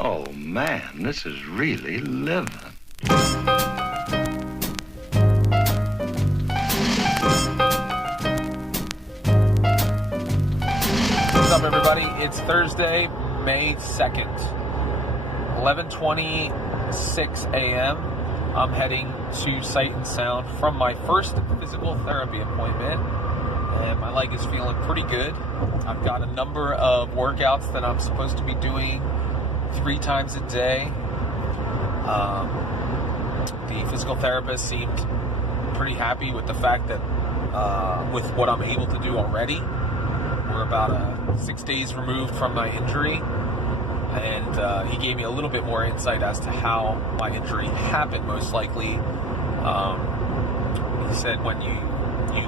Oh man, this is really living. What's up, everybody? It's Thursday, May 2nd, 11:26 a.m. I'm heading to Sight and Sound from my first physical therapy appointment, and my leg is feeling pretty good. I've got a number of workouts that I'm supposed to be doing 3 times a day. The physical therapist seemed pretty happy with the fact that with what I'm able to do already. We're about 6 days removed from my injury, and he gave me a little bit more insight as to how my injury happened, most likely. He said when you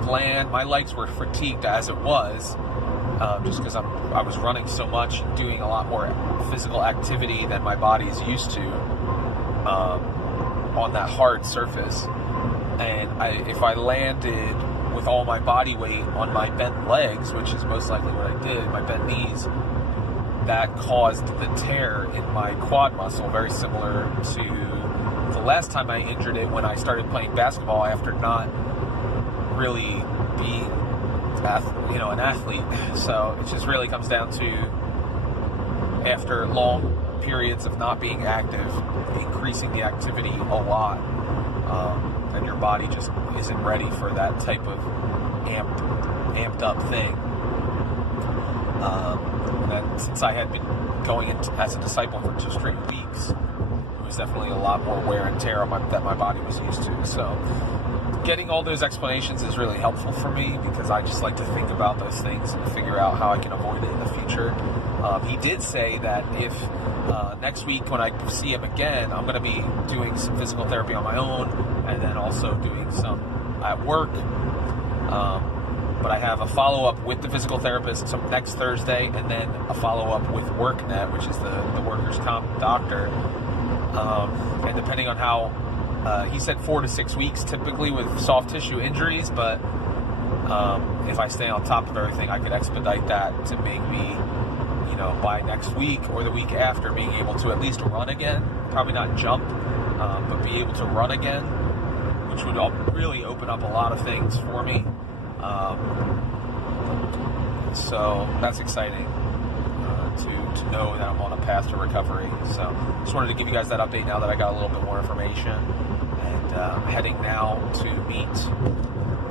land, my legs were fatigued as it was, just because I was running so much and doing a lot more physical activity than my body's used to on that hard surface. And if I landed with all my body weight on my bent legs, which is most likely what I did, my bent knees, that caused the tear in my quad muscle, very similar to the last time I injured it when I started playing basketball after not really being an athlete. So it just really comes down to, after long periods of not being active, increasing the activity a lot, and your body just isn't ready for that type of amped up thing. And since I had been going into, as a disciple for 2 straight weeks, it was definitely a lot more wear and tear that my body was used to. So getting all those explanations is really helpful for me, because I just like to think about those things and figure out how I can avoid it in the future. He did say that if next week when I see him again, I'm going to be doing some physical therapy on my own, and then also doing some at work. But I have a follow-up with the physical therapist next Thursday, and then a follow-up with WorkNet, which is the workers' comp doctor. And depending on how, he said 4 to 6 weeks typically with soft tissue injuries, but if I stay on top of everything, I could expedite that to make me, by next week or the week after, being able to at least run again. Probably not jump, but be able to run again, which would really open up a lot of things for me. So that's exciting to know that I'm on a path to recovery. So just wanted to give you guys that update now that I got a little bit more information. And I'm heading now to meet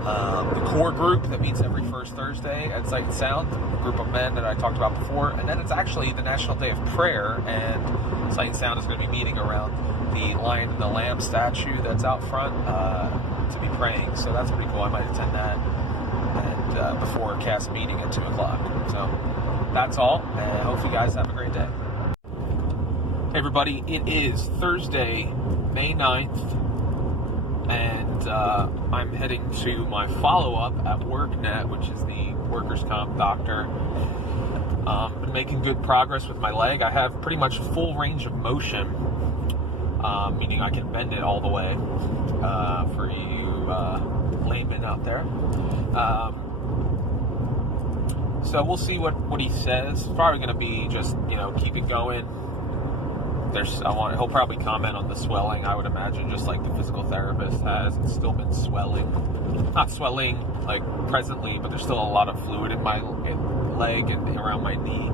the core group that meets every first Thursday at Sight and Sound, a group of men that I talked about before. And then it's actually the National Day of Prayer, and Sight and Sound is going to be meeting around the Lion and the Lamb statue that's out front to be praying. So that's pretty cool. I might attend that, and before cast meeting at 2 o'clock. So that's all, and I hope you guys have a great day. Hey everybody, it is Thursday, May 9th, and I'm heading to my follow-up at WorkNet, which is the workers' comp doctor. Been making good progress with my leg. I have pretty much full range of motion, meaning I can bend it all the way, for you laymen out there. So we'll see what he says. It's probably going to be just, keep it going. He'll probably comment on the swelling, I would imagine, just like the physical therapist has. It's still been swelling. Not swelling, like, presently, but there's still a lot of fluid in my leg and around my knee.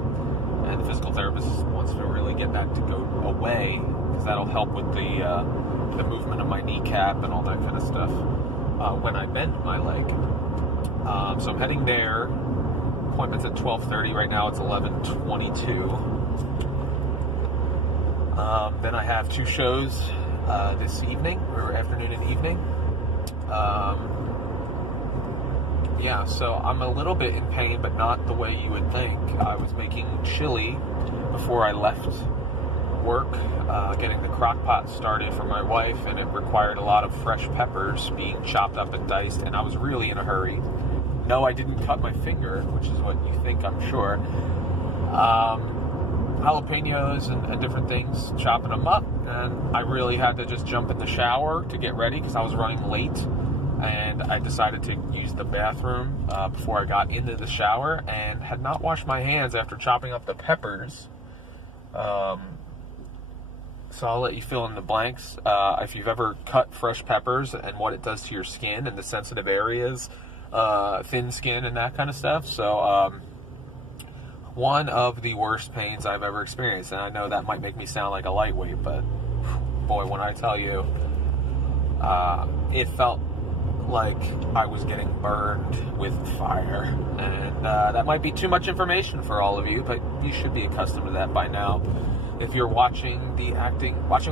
And the physical therapist wants to really get that to go away, because that'll help with the movement of my kneecap and all that kind of stuff when I bend my leg. So I'm heading there. Appointment's at 12:30. Right now it's 11:22. Then I have 2 shows this evening, or afternoon and evening. So I'm a little bit in pain, but not the way you would think. I was making chili before I left work, getting the crock pot started for my wife, and it required a lot of fresh peppers being chopped up and diced, and I was really in a hurry. No, I didn't cut my finger, which is what you think, I'm sure. Jalapenos and different things, chopping them up, and I really had to just jump in the shower to get ready because I was running late, and I decided to use the bathroom before I got into the shower, and had not washed my hands after chopping up the peppers. So I'll let you fill in the blanks. If you've ever cut fresh peppers and what it does to your skin and the sensitive areas, thin skin and that kind of stuff. So one of the worst pains I've ever experienced. And I know that might make me sound like a lightweight, but boy, when I tell you, it felt like I was getting burned with fire. And that might be too much information for all of you, but you should be accustomed to that by now if you're watching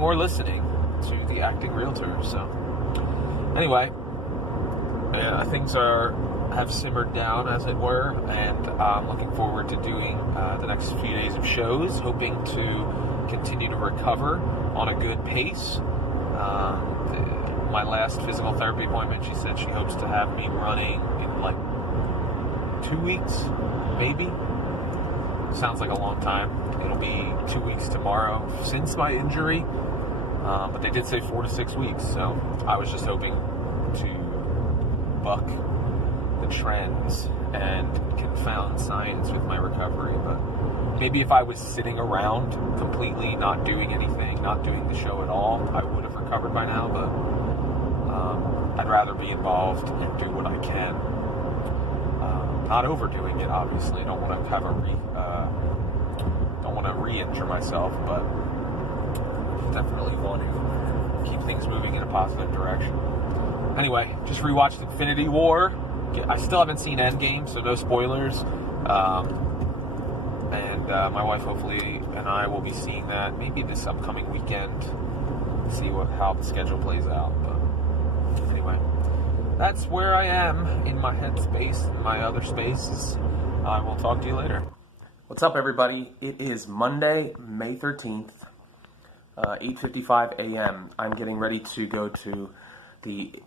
or listening to the Acting Realtor. So anyway, things have simmered down, as it were, and I'm looking forward to doing the next few days of shows, hoping to continue to recover on a good pace. My last physical therapy appointment, she said she hopes to have me running in like 2 weeks, maybe. Sounds like a long time. It'll be 2 weeks tomorrow since my injury, but they did say 4 to 6 weeks, so I was just hoping to buck the trends and confound science with my recovery. But maybe if I was sitting around completely not doing anything, not doing the show at all, I would have recovered by now. But I'd rather be involved and do what I can, not overdoing it. Obviously, don't want to have don't want to re-injure myself, but definitely want to keep things moving in a positive direction. Anyway, just rewatched Infinity War. I still haven't seen Endgame, so no spoilers. And my wife, hopefully, and I will be seeing that maybe this upcoming weekend. See how the schedule plays out. But anyway, that's where I am in my headspace. In my other spaces, I will talk to you later. What's up, everybody? It is Monday, May 13th, 8:55 a.m. I'm getting ready to go to the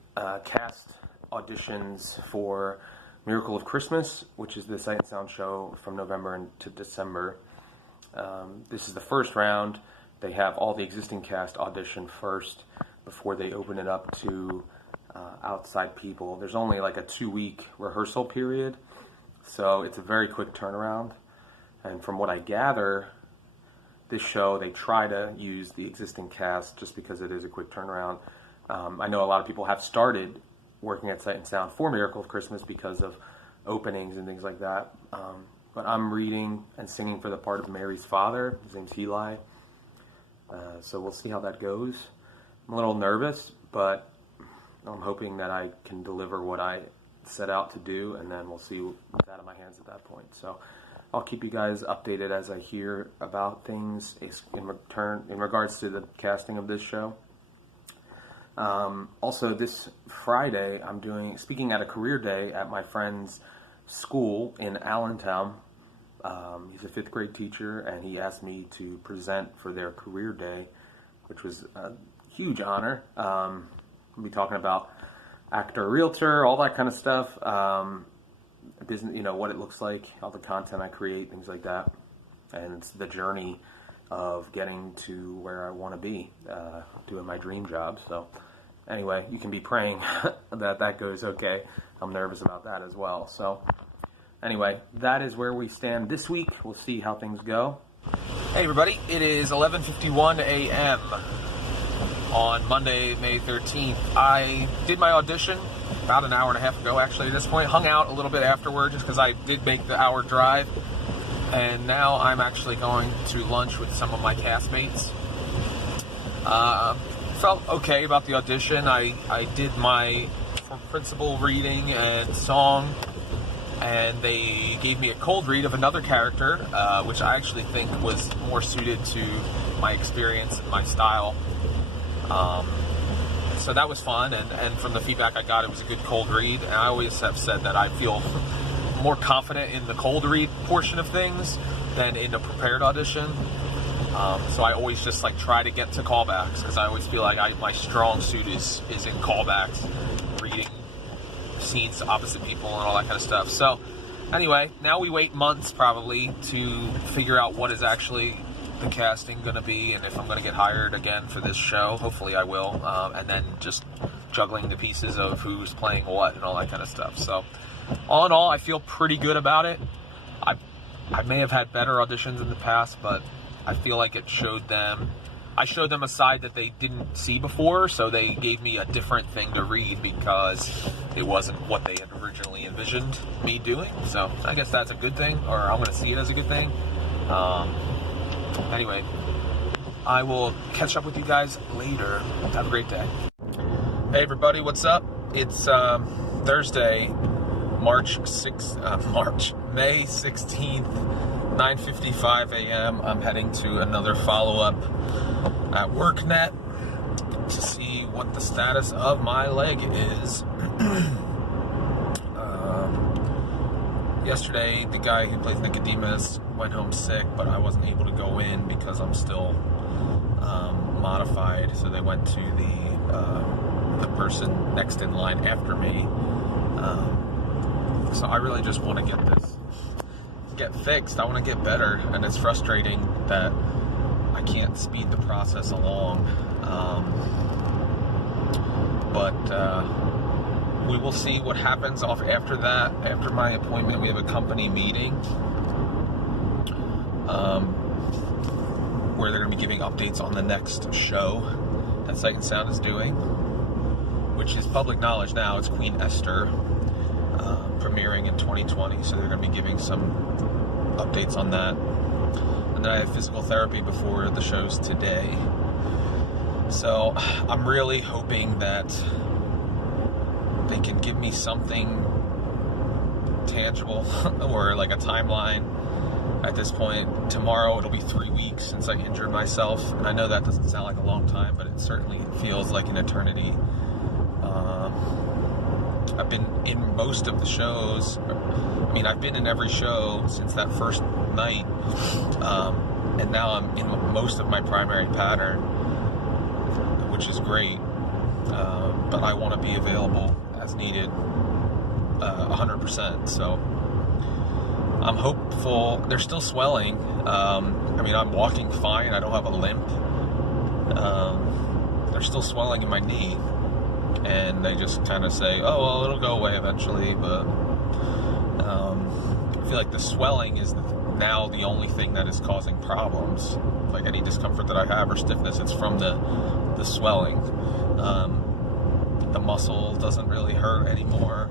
cast auditions for Miracle of Christmas, which is the Sight and Sound show from November into December. This is the first round. They have all the existing cast audition first before they open it up to outside people. There's only like a 2-week rehearsal period, so it's a very quick turnaround. And from what I gather, this show, they try to use the existing cast just because it is a quick turnaround. I know a lot of people have started working at Sight and Sound for Miracle of Christmas because of openings and things like that. But I'm reading and singing for the part of Mary's father. His name's Eli. So we'll see how that goes. I'm a little nervous, but I'm hoping that I can deliver what I set out to do, and then we'll see what's out of my hands at that point. So I'll keep you guys updated as I hear about things in regards to the casting of this show. Also, this Friday, I'm speaking at a career day at my friend's school in Allentown. He's a 5th grade teacher, and he asked me to present for their career day, which was a huge honor. We'll be talking about actor, realtor, all that kind of stuff. Business, what it looks like, all the content I create, things like that, and it's the journey of getting to where I want to be, doing my dream job. So anyway, you can be praying that goes okay. I'm nervous about that as well. So anyway, that is where we stand this week. We'll see how things go. Hey everybody, it is 11:51 a.m. on Monday, May 13th. I did my audition about an hour and a half ago, actually, at this point. Hung out a little bit afterward just because I did make the hour drive. And now I'm actually going to lunch with some of my castmates. Felt okay about the audition. I did my principal reading and song, and they gave me a cold read of another character, which I actually think was more suited to my experience and my style. So that was fun, and from the feedback I got, it was a good cold read. And I always have said that I feel more confident in the cold read portion of things than in a prepared audition. So I always just try to get to callbacks, because I always feel like my strong suit is in callbacks, reading scenes to opposite people and all that kind of stuff. So anyway, now we wait months probably to figure out what is actually the casting going to be, and if I'm going to get hired again for this show. Hopefully I will, and then just juggling the pieces of who's playing what and all that kind of stuff. So all in all, I feel pretty good about it. I may have had better auditions in the past, but I feel like it showed them I showed them a side that they didn't see before, so they gave me a different thing to read because it wasn't what they had originally envisioned me doing. So I guess that's a good thing, or I'm going to see it as a good thing. Anyway, I will catch up with you guys later. Have a great day. Hey everybody, what's up? It's Thursday, May 16th, 9:55 a.m. I'm heading to another follow-up at WorkNet to see what the status of my leg is. Yesterday, the guy who plays Nicodemus went home sick, but I wasn't able to go in because I'm still modified, so they went to the person next in line after me. So I really just want to get fixed. I want to get better, and it's frustrating that I can't speed the process along. But we will see what happens after that. After my appointment, we have a company meeting where they're going to be giving updates on the next show that Sight and Sound is doing, which is public knowledge now. It's Queen Esther, premiering in 2020, so they're going to be giving some updates on that. And then I have physical therapy before the shows today. So I'm really hoping that they can give me something tangible or like a timeline. At this point, tomorrow it'll be 3 weeks since I injured myself, and I know that doesn't sound like a long time, but it certainly feels like an eternity. I've been in most of the shows. I mean, I've been in every show since that first night, and now I'm in most of my primary pattern, which is great, but I want to be available as needed 100%, so I'm hopeful. They're still swelling. I mean, I'm walking fine. I don't have a limp. They're still swelling in my knee, and they just kind of say, oh, well, it'll go away eventually, but I feel like the swelling is now the only thing that is causing problems. Like any discomfort that I have or stiffness, it's from the swelling. The muscle doesn't really hurt anymore.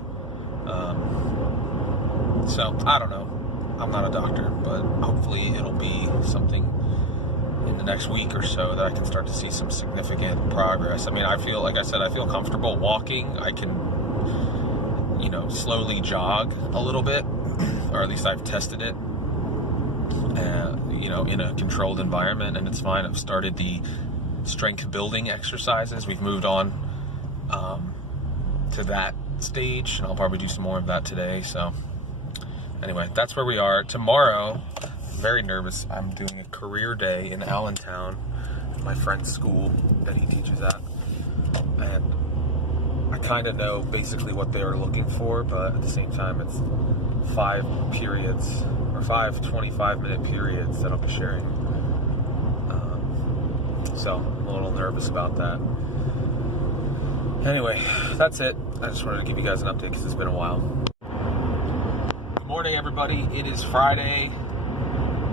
So, I don't know. I'm not a doctor, but hopefully it'll be something in the next week or so that I can start to see some significant progress. I mean, I feel, like I said, I feel comfortable walking. I can, slowly jog a little bit, or at least I've tested it, in a controlled environment, and it's fine. I've started the strength building exercises. We've moved on to that stage, and I'll probably do some more of that today. So anyway, that's where we are. Tomorrow, I'm very nervous. I'm doing a career day in Allentown, my friend's school that he teaches at, and I kind of know basically what they are looking for, but at the same time, it's 5 periods, or 5 25-minute periods that I'll be sharing. So I'm a little nervous about that. Anyway, that's it. I just wanted to give you guys an update because it's been a while. Good morning, everybody. It is Friday,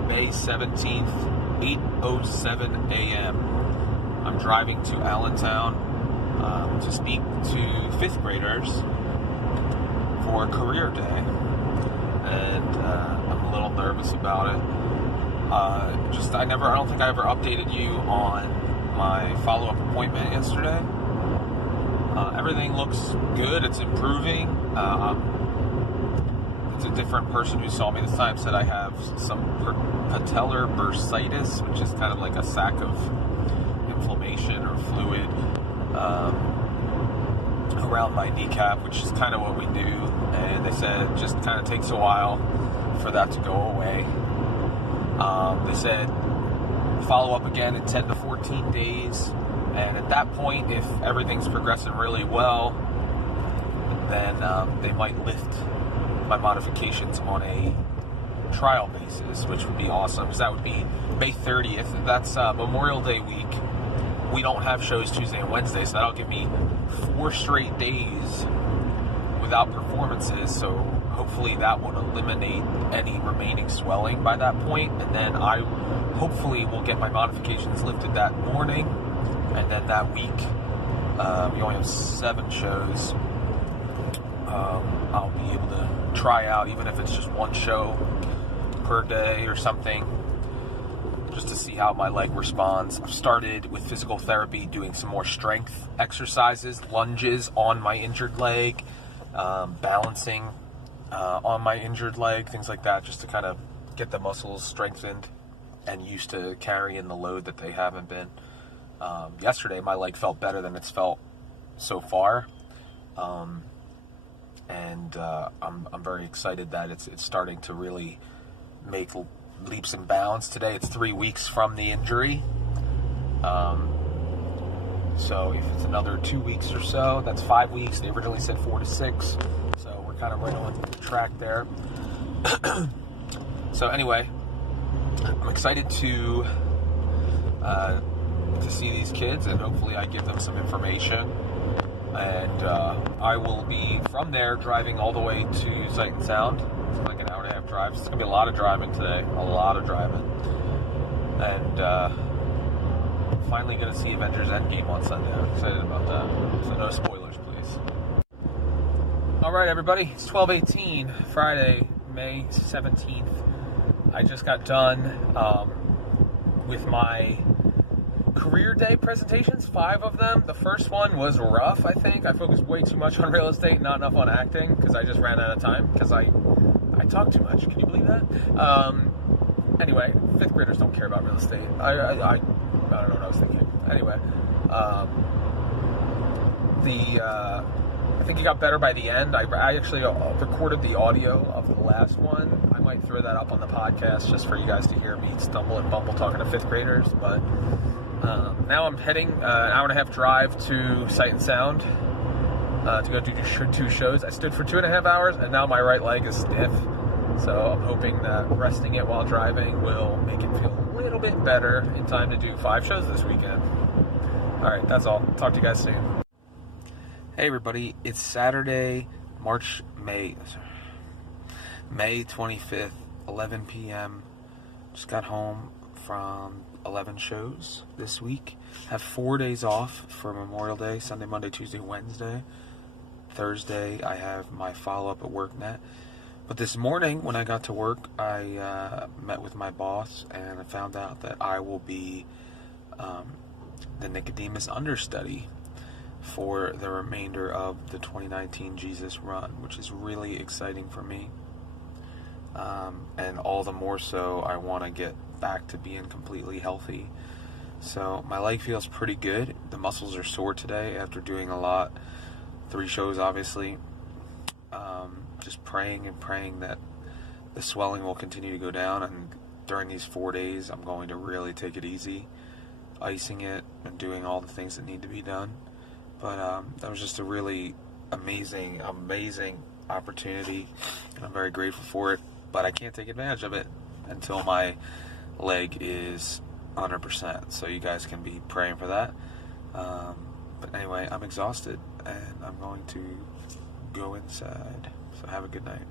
May 17th, 8:07 a.m. I'm driving to Allentown to speak to 5th graders for career day, and I'm a little nervous about it. I don't think I ever updated you on my follow-up appointment yesterday. Everything looks good. It's improving. It's a different person who saw me this time, said I have some patellar bursitis, which is kind of like a sac of inflammation or fluid around my kneecap, which is kind of what we do. And they said it just kind of takes a while for that to go away. They said follow up again in 10 to 14 days. And at that point, if everything's progressing really well, then they might lift my modifications on a trial basis, which would be awesome, because that would be May 30th. That's Memorial Day week. We don't have shows Tuesday and Wednesday, so that'll give me 4 straight days without performances. So hopefully that would eliminate any remaining swelling by that point, and then I hopefully will get my modifications lifted that morning, and then that week, we only have 7 shows, I'll be able to try out, even if it's just 1 show per day or something, just to see how my leg responds. I've started with physical therapy, doing some more strength exercises, lunges on my injured leg, balancing on my injured leg, things like that, just to kind of get the muscles strengthened and used to carrying the load that they haven't been. Yesterday, my leg felt better than it's felt so far, and I'm very excited that it's starting to really make leaps and bounds. Today, it's 3 weeks from the injury. So if it's another 2 weeks or so, that's 5 weeks. They originally said 4 to 6. So we're kind of right on track there. So anyway, I'm excited to see these kids, and hopefully I give them some information. And I will be from there driving all the way to Sight and Sound. It's like an hour and a half drive. It's going to be a lot of driving today. A lot of driving. And finally going to see Avengers Endgame on Sunday. I'm excited about that. So no spoilers, please. Alright, everybody. It's 12/18, Friday, May 17th. I just got done with my career day presentations, 5 of them. The first one was rough, I think. I focused way too much on real estate, not enough on acting, because I just ran out of time, because I talk too much. Can you believe that? Anyway, 5th graders don't care about real estate. I don't know what I was thinking. Anyway, I think it got better by the end. I actually recorded the audio of the last one. I might throw that up on the podcast just for you guys to hear me stumble and bumble talking to 5th graders, but now I'm heading an hour and a half drive to Sight and Sound to go do 2 shows. I stood for 2.5 hours, and now my right leg is stiff. So I'm hoping that resting it while driving will make it feel a little bit better in time to do 5 shows this weekend. All right, that's all. Talk to you guys soon. Hey everybody, it's Saturday, May 25th, 11 p.m. Just got home from 11 shows this week. Have 4 days off for Memorial Day, Sunday, Monday, Tuesday, Wednesday. Thursday, I have my follow-up at WorkNet. But this morning, when I got to work, I met with my boss, and I found out that I will be the Nicodemus understudy for the remainder of the 2019 Jesus Run, which is really exciting for me. And all the more so, I want to get back to being completely healthy. So my leg feels pretty good. The muscles are sore today after doing a lot. 3 shows, obviously. Just praying that the swelling will continue to go down, and during these 4 days I'm going to really take it easy, icing it and doing all the things that need to be done. But that was just a really amazing opportunity, and I'm very grateful for it, but I can't take advantage of it until my leg is 100%, so you guys can be praying for that. But anyway, I'm exhausted, and I'm going to go inside. So have a good night.